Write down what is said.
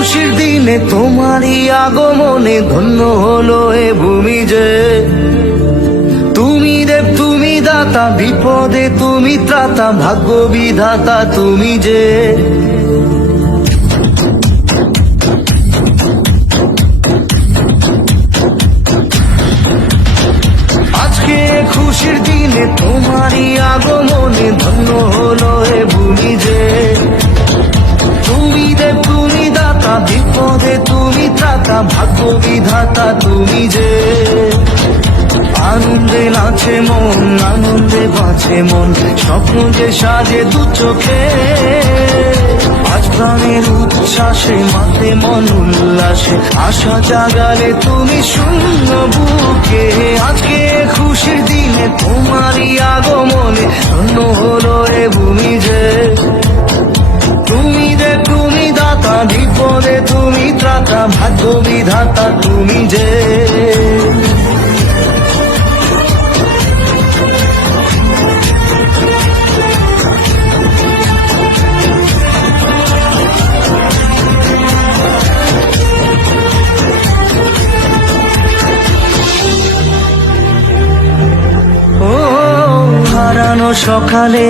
খুশির দিনে তোমারই আগমনে ধন্য হলো এ ভূমি যে। তুমি দেব তুমি দাতা, বিপদে তুমি ত্রাতা, ভাগ্য বিধাতা তুমি যে। আজকে খুশির দিনে তোমারই আগমনে ধন্য হলো এ ভূমি যে। তুমি দেব তুমি দাতা, বিপদে তুমি ত্রাতা, ভাগ্য বিধাতা তুমি যে। আনন্দে নাচে মন, আনন্দে বাঁচে মন, স্বপ্ন যে সাজে দু চোখে। আজ প্রাণের উচ্ছ্বাসে মাথে মন উল্লাসে, আশা জাগালে তুমি শূন্য বুকে। আজকে খুশির দিনে তোমারই আগমনে ধন্য হলো এ ভূমি যে। তুমি যে তুমি দাতা, বিপদে তুমি ত্রাতা, ভাগ্য বিধাতা তুমি যে। হারানো সকালে